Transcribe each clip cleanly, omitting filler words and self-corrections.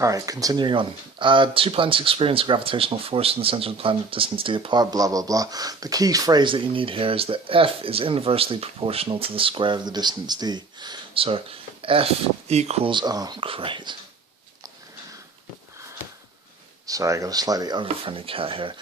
Alright, continuing on. Two planets experience a gravitational force in the center of the planet distance d apart, blah blah blah. The key phrase that you need here is that F is inversely proportional to the square of the distance d. So F equals, oh great. Sorry, I got a slightly over-friendly cat here.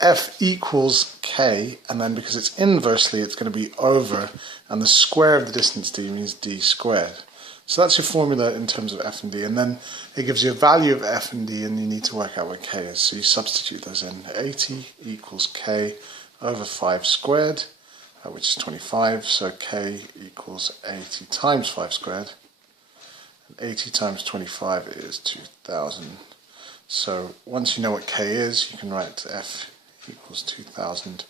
F equals K, and then because it's inversely, it's going to be over, and the square of the distance d means d squared. So that's your formula in terms of F and D, and then it gives you a value of F and D, and you need to work out what K is. So you substitute those in. 80 equals K over 5 squared, which is 25, so K equals 80 times 5 squared, and 80 times 25 is 2000. So once you know what K is, you can write F equals 2000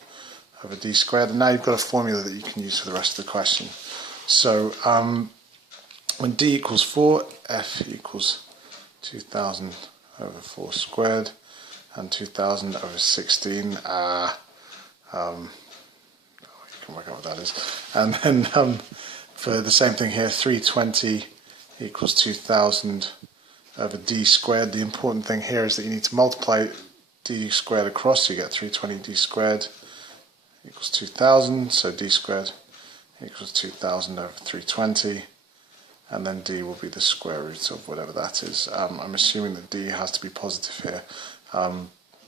over D squared, and now you've got a formula that you can use for the rest of the question. So when D equals 4, F equals 2000 over 4 squared, and 2000 over 16, you can work out what that is. And then for the same thing here, 320 equals 2000 over D squared. The important thing here is that you need to multiply D squared across, so you get 320 D squared equals 2000, so D squared equals 2000 over 320. And then D will be the square root of whatever that is. I'm assuming that D has to be positive here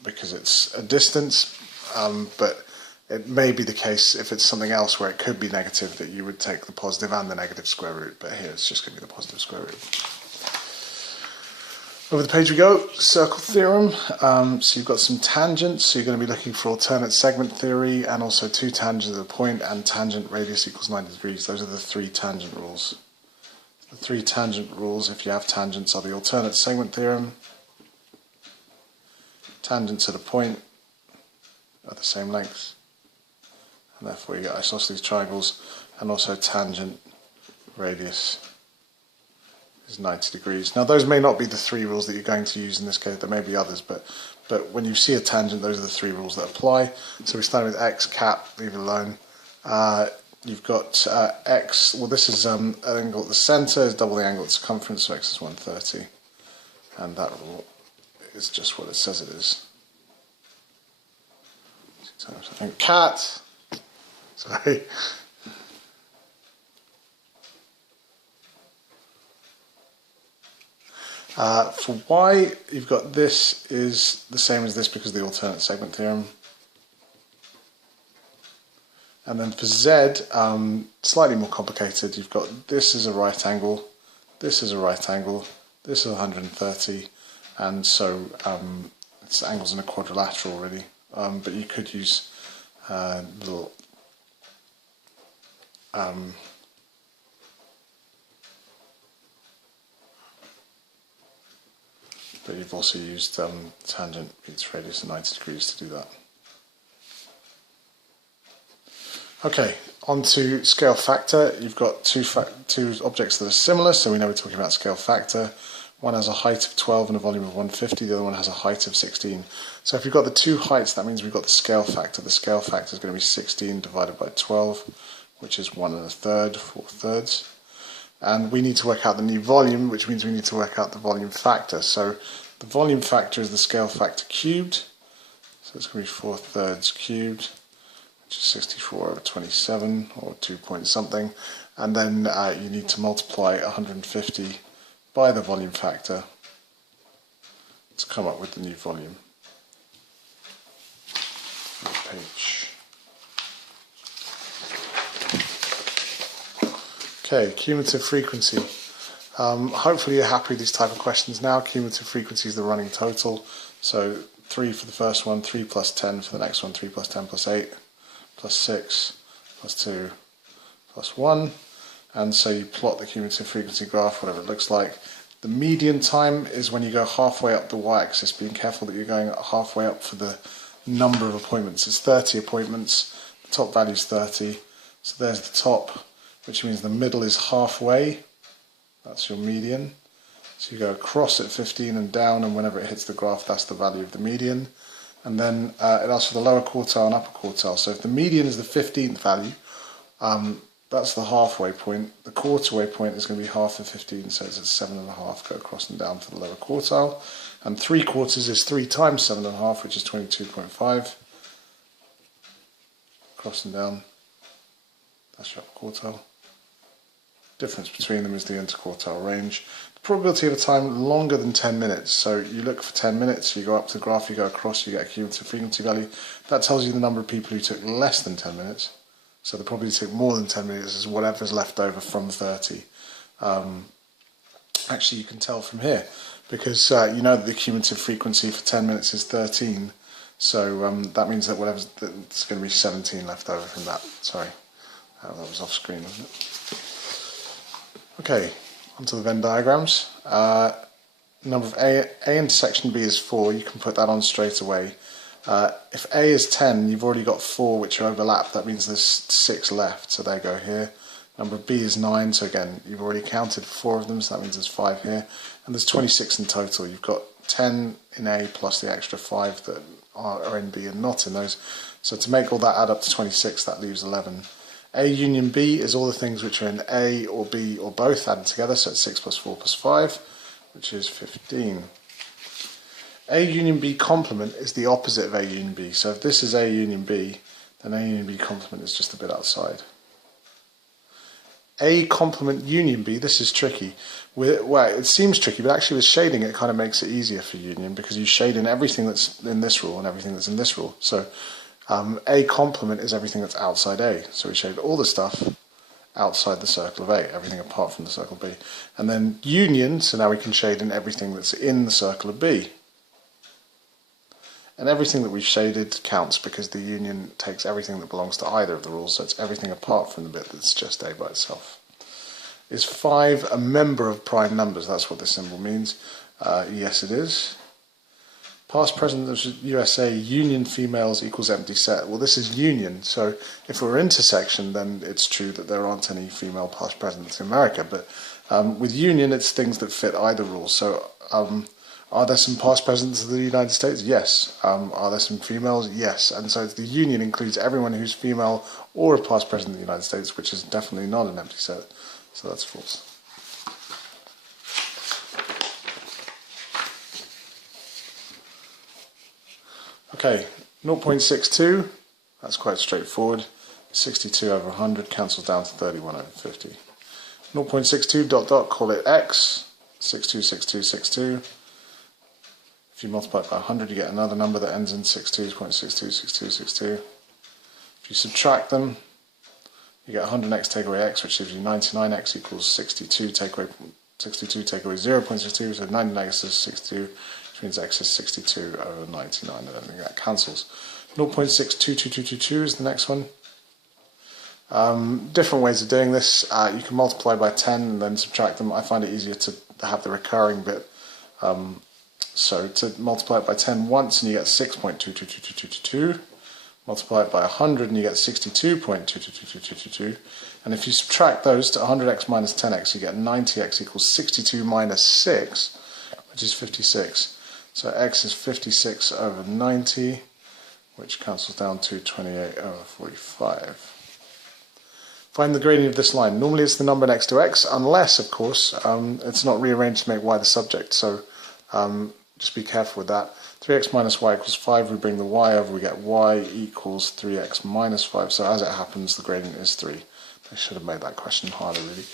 because it's a distance, but it may be the case if it's something else where it could be negative that you would take the positive and the negative square root, but here it's just going to be the positive square root. Over the page we go, circle theorem. So you've got some tangents, so you're going to be looking for alternate segment theory and also two tangents at a point and tangent radius equals 90 degrees. Those are the three tangent rules. The three tangent rules, if you have tangents, are the alternate segment theorem, tangents at a point are the same length, and therefore you get isosceles triangles, and also tangent radius is 90 degrees. Now those may not be the three rules that you're going to use in this case, there may be others, but when you see a tangent, those are the three rules that apply. So we start with x cap, leave it alone. You've got x, well this is an angle at the centre, is double the angle at the circumference, so x is 130. And that rule is just what it says it is. I think cat, sorry. For y, you've got this is the same as this because of the alternate segment theorem. And then for z, slightly more complicated, you've got this is a right angle, this is a right angle, this is 130, and so it's angles in a quadrilateral really, but you could use little but you've also used tangent beats radius at 90 degrees to do that. Okay, on to scale factor. You've got two objects that are similar, so we know we're talking about scale factor. One has a height of 12 and a volume of 150, the other one has a height of 16. So if you've got the two heights, that means we've got the scale factor. The scale factor is going to be 16 divided by 12, which is 1 1/3, 4/3. And we need to work out the new volume, which means we need to work out the volume factor. So the volume factor is the scale factor cubed, so it's going to be 4/3 cubed, which is 64 over 27, or 2 point something, and then you need to multiply 150 by the volume factor to come up with the new volume. Page. Okay, cumulative frequency. Hopefully you're happy with these type of questions now. Cumulative frequency is the running total, so 3 for the first one, 3 plus 10 for the next one, 3 plus 10 plus 8, plus 6, plus 2, plus 1, and so you plot the cumulative frequency graph, whatever it looks like. The median time is when you go halfway up the y-axis, being careful that you're going halfway up for the number of appointments. It's 30 appointments, the top value is 30, so there's the top, which means the middle is halfway, that's your median. So you go across at 15 and down, and whenever it hits the graph, that's the value of the median. And then it asks for the lower quartile and upper quartile. So if the median is the 15th value, that's the halfway point. The quarter-way point is going to be half of 15, so it's at 7.5. Go across and down for the lower quartile. And 3/4 is 3 times 7.5, which is 22.5. Across and down. That's your upper quartile. Difference between them is the interquartile range. The probability of a time longer than 10 minutes. So you look for 10 minutes, you go up to the graph, you go across, you get a cumulative frequency value. That tells you the number of people who took less than 10 minutes. So the probability to take more than 10 minutes is whatever's left over from 30. Actually, you can tell from here, because you know that the cumulative frequency for 10 minutes is 13. So that means that there's going to be 17 left over from that. Sorry, that was off screen, wasn't it? Okay, onto the Venn diagrams. Number of A intersection B is 4. You can put that on straight away. If A is 10, you've already got 4 which are overlapped. That means there's 6 left, so they go here. Number of B is 9, so again, you've already counted 4 of them, so that means there's 5 here. And there's 26 in total. You've got 10 in A plus the extra 5 that are in B and not in those. So to make all that add up to 26, that leaves 11. A union B is all the things which are in A or B or both added together, so it's 6 plus 4 plus 5, which is 15. A union B complement is the opposite of A union B. So if this is A union B, then A union B complement is just a bit outside. A complement union B, this is tricky. Well, it seems tricky, but actually with shading it kind of makes it easier for union, because you shade in everything that's in this rule and everything that's in this rule. So A complement is everything that's outside A. So we shade all the stuff outside the circle of A, everything apart from the circle B. And then union, so now we can shade in everything that's in the circle of B. And everything that we've shaded counts, because the union takes everything that belongs to either of the rules, so it's everything apart from the bit that's just A by itself. Is 5 a member of prime numbers? That's what this symbol means. Yes, it is. Past, present, USA, union females equals empty set. Well, this is union, so if we're intersection, then it's true that there aren't any female past presents in America, but with union, it's things that fit either rule. So are there some past presidents of the United States? Yes. Are there some females? Yes. And so the union includes everyone who's female or a past president of the United States, which is definitely not an empty set. So that's false. Okay, 0.62, that's quite straightforward. 62 over 100 cancels down to 31 over 50. 0.62 dot dot, call it x, 626262. If you multiply it by 100, you get another number that ends in 62.626262. If you subtract them, you get 100x take away x, which gives you 99x equals 62 take away 0.62, so 99x is 62, which means x is 62 over 99. I don't think that cancels. 0.62222 is the next one. Different ways of doing this. You can multiply by 10 and then subtract them. I find it easier to have the recurring bit. So to multiply it by 10 once and you get 6.222222. Multiply it by 100 and you get 62.222222. And if you subtract those to 100x minus 10x, you get 90x equals 62 minus 6, which is 56. So x is 56 over 90, which cancels down to 28 over 45. Find the gradient of this line. Normally it's the number next to x, unless, of course, it's not rearranged to make y the subject. So just be careful with that. 3x minus y equals 5. We bring the y over, we get y equals 3x minus 5. So as it happens, the gradient is 3. I should have made that question harder, really.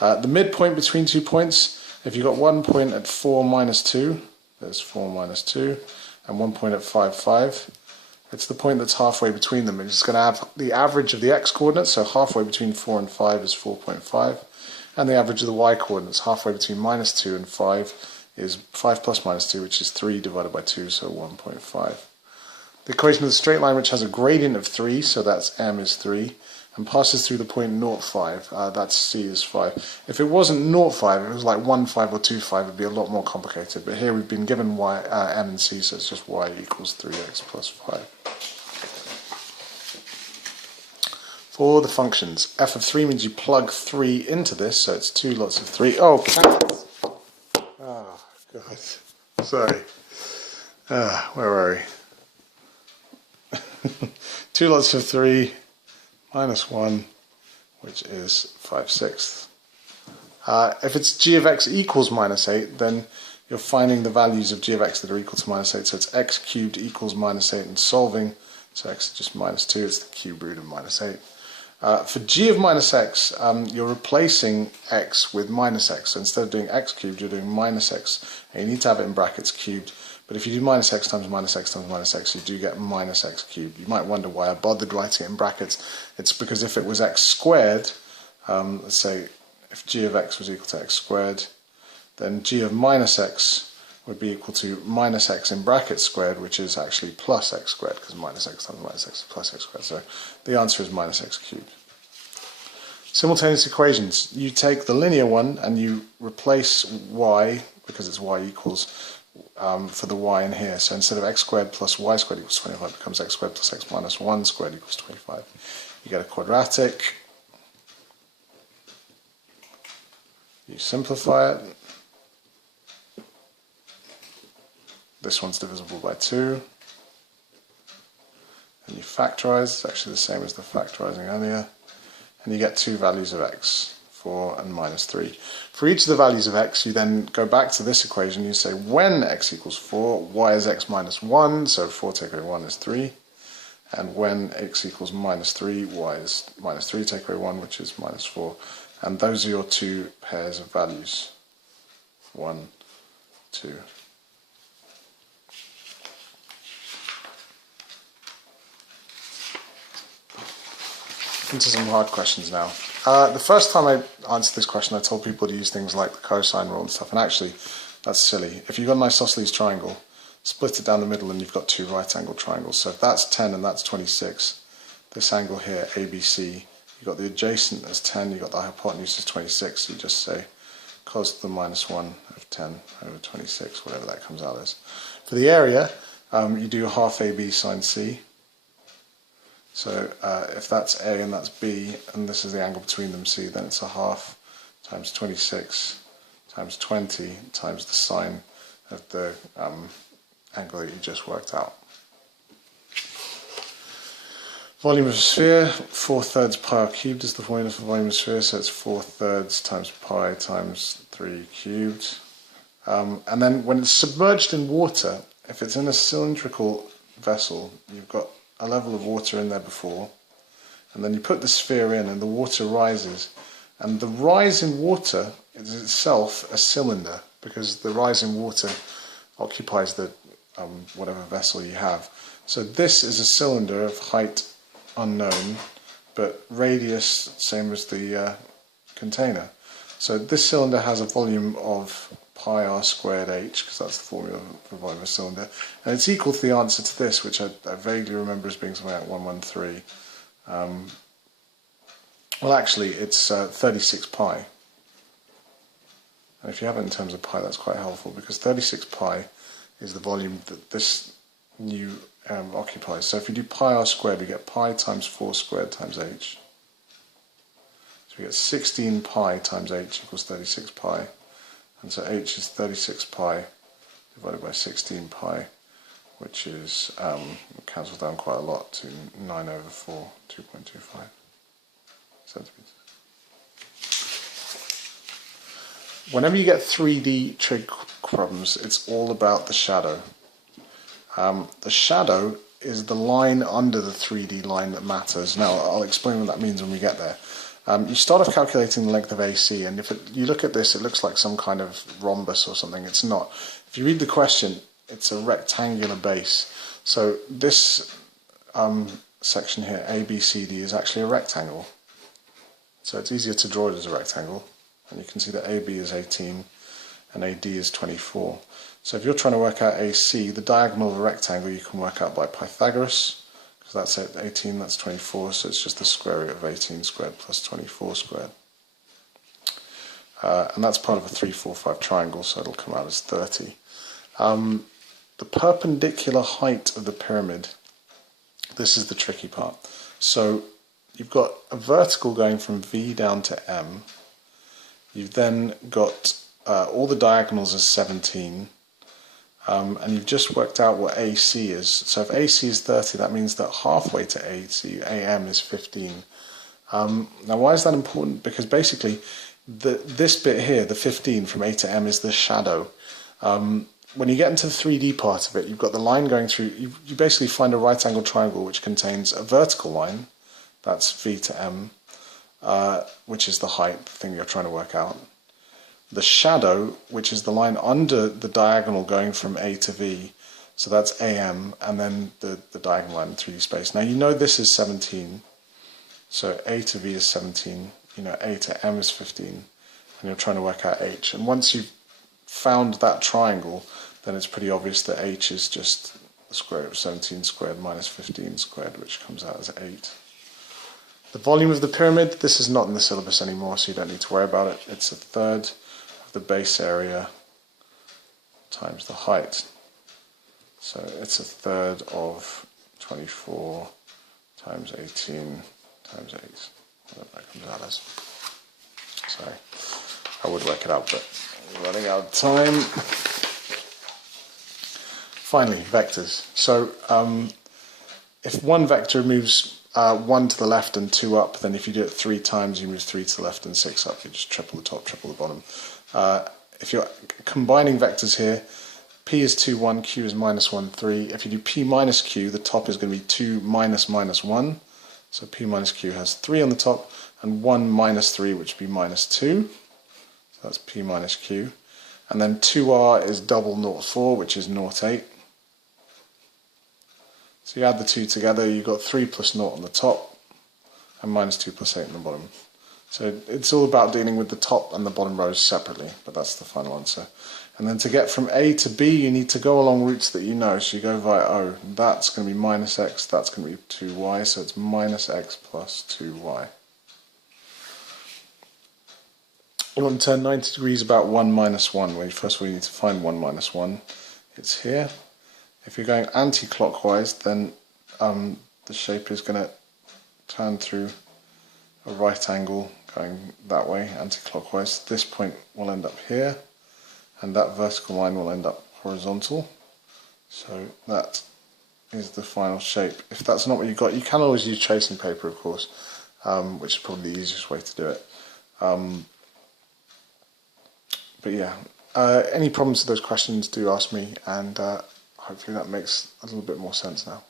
The midpoint between 2 points, if you've got 1 point at 4 minus 2, there's 4 minus 2, and 1 point at 5, 5. It's the point that's halfway between them. It's going to have the average of the x coordinates, so halfway between 4 and 5 is 4.5, and the average of the y coordinates, halfway between minus 2 and 5, is 5 plus minus 2, which is 3 divided by 2, so 1.5. The equation of the straight line, which has a gradient of 3, so that's m is 3, and passes through the point 0, 5, that's c is 5. If it wasn't 0, 5, if it was like 1, 5 or 2, 5, it would be a lot more complicated, but here we've been given y, m and c, so it's just y equals 3x plus 5. For the functions, f of 3 means you plug 3 into this, so it's 2 lots of 3. Oh, cats! Oh, God. Sorry. Where were we? 2 lots of 3 minus 1 which is 5/6. If it's g of x equals minus 8, then you're finding the values of g of x that are equal to minus 8. So it's x cubed equals minus 8 and solving. So x is just minus 2. It's the cube root of minus 8. For g of minus x, you're replacing x with minus x. So instead of doing x cubed, you're doing minus x. And you need to have it in brackets cubed. But if you do minus x times minus x times minus x, you do get minus x cubed. You might wonder why I bothered writing it in brackets. It's because if it was x squared, let's say if g of x was equal to x squared, then g of minus x would be equal to minus x in brackets squared, which is actually plus x squared, because minus x times minus x is plus x squared. So the answer is minus x cubed. Simultaneous equations. You take the linear one and you replace y, because it's y equals, for the y in here. So instead of x squared plus y squared equals 25, it becomes x squared plus x minus 1 squared equals 25. You get a quadratic. You simplify it. This one's divisible by 2. And you factorize. It's actually the same as the factorizing earlier. And you get two values of x. 4 and minus 3. For each of the values of x, you then go back to this equation. You say when x equals 4, y is x minus 1, so 4 take away 1 is 3. And when x equals minus 3, y is minus 3 take away 1, which is minus 4. And those are your two pairs of values. 1, 2. Into some hard questions now. The first time I answered this question, I told people to use things like the cosine rule and stuff, and actually, that's silly. If you've got an isosceles triangle, split it down the middle and you've got two right-angled triangles. So if that's 10 and that's 26, this angle here, ABC, you've got the adjacent as 10, you've got the hypotenuse as 26, so you just say cos to the minus 1 of 10 over 26, whatever that comes out as. For the area, you do half AB sine C. So if that's A and that's B, and this is the angle between them, C, then it's a half times 26 times 20 times the sine of the angle that you just worked out. Volume of a sphere, 4/3 pi r cubed is the formula for volume of a sphere, so it's 4/3 times pi times 3 cubed. And then when it's submerged in water, if it's in a cylindrical vessel, you've got a level of water in there before, and then you put the sphere in and the water rises, and the rise in water is itself a cylinder, because the rise in water occupies the whatever vessel you have. So this is a cylinder of height unknown, but radius same as the container. So this cylinder has a volume of pi r squared h, because that's the formula for volume of a cylinder, and it's equal to the answer to this, which I vaguely remember as being something like 113. Well, actually, it's 36 pi. And if you have it in terms of pi, that's quite helpful, because 36 pi is the volume that this new occupies. So if you do pi r squared, we get pi times 4 squared times h. So we get 16 pi times h equals 36 pi. And so h is 36 pi divided by 16 pi, which is, cancels down quite a lot to 9 over 4, 2.25 centimeters. Whenever you get 3D trig problems, it's all about the shadow. The shadow is the line under the 3D line that matters. Now, I'll explain what that means when we get there. You start off calculating the length of AC, and if you look at this, it looks like some kind of rhombus or something. It's not. If you read the question, it's a rectangular base. So this section here, ABCD, is actually a rectangle. So it's easier to draw it as a rectangle. And you can see that AB is 18 and AD is 24. So if you're trying to work out AC, the diagonal of a rectangle you can work out by Pythagoras. So that's 18, that's 24, so it's just the square root of 18 squared plus 24 squared. And that's part of a 3, 4, 5 triangle, so it'll come out as 30. The perpendicular height of the pyramid, this is the tricky part. So you've got a vertical going from V down to M. You've then got all the diagonals as 17. And you've just worked out what AC is. So if AC is 30, that means that halfway to AC, AM is 15. Now why is that important? Because basically this bit here, the 15 from A to M, is the shadow. When you get into the 3D part of it, you've got the line going through, you basically find a right angled triangle which contains a vertical line, that's V to M, which is the height, the thing you're trying to work out. The shadow, which is the line under the diagonal going from A to V, so that's AM, and then the diagonal line in 3D space. Now you know this is 17, so A to V is 17, you know A to M is 15, and you're trying to work out H. And once you've found that triangle, then it's pretty obvious that H is just the square root of 17 squared minus 15 squared, which comes out as 8. The volume of the pyramid, this is not in the syllabus anymore, so you don't need to worry about it. It's a third of the base area times the height. So it's a third of 24 times 18 times 8. Whatever that comes out as. Sorry, I would work it out, but we're running out of time. Finally, vectors. So if one vector moves 1 to the left and 2 up, then if you do it 3 times, you move 3 to the left and 6 up. You just triple the top, triple the bottom. If you're combining vectors here, P is 2, 1, Q is minus 1, 3. If you do P minus Q, the top is going to be 2 minus minus 1. So P minus Q has 3 on the top, and 1 minus 3, which would be minus 2. So that's P minus Q. And then 2R is double 0.4, which is 0.8. So you add the two together, you've got 3 plus 0 on the top, and minus 2 plus 8 on the bottom. So it's all about dealing with the top and the bottom rows separately, but that's the final answer. And then to get from A to B, you need to go along routes that you know. So you go via O. That's going to be minus x, that's going to be 2y, so it's minus x plus 2y. You want to turn 90 degrees about 1 minus 1. Well, first of all, you need to find 1 minus 1. It's here. If you're going anti-clockwise, then the shape is going to turn through a right angle going that way, anti-clockwise. This point will end up here, and that vertical line will end up horizontal. So that is the final shape. If that's not what you've got, you can always use tracing paper, of course, which is probably the easiest way to do it. But yeah, any problems with those questions, do ask me, and hopefully that makes a little bit more sense now.